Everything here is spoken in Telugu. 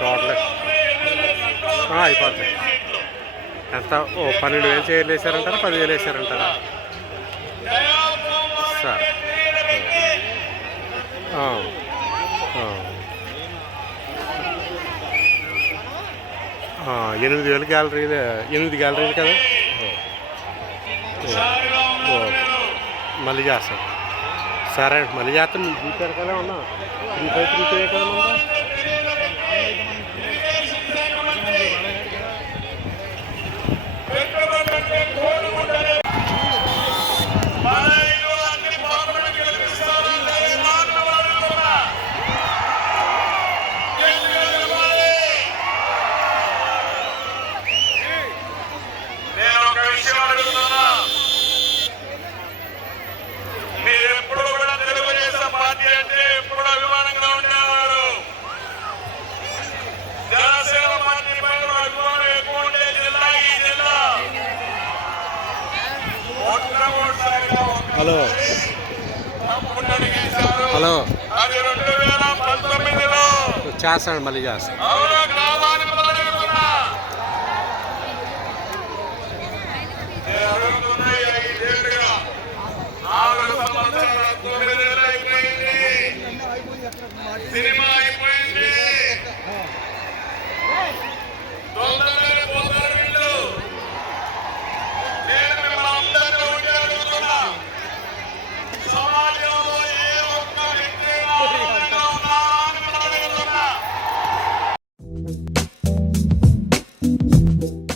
టోటల్ అయిపోతుంది ఎంత ఓ పన్నెండు వేలు చేయలేసారంటారా పదివేలు వేసారంటారా సార్ ఎనిమిది వేల గ్యాలరీలు ఎనిమిది గ్యాలరీలు కదా? మళ్ళీ చేస్తాం. సరే మళ్ళీ చేస్తాం. మీకు చూపారు కదా ఉన్నా. త్రీ ఫైవ్ త్రీ ఫైవ్ కదా హలో. హలో. చేస్తాను మళ్ళీ అవునా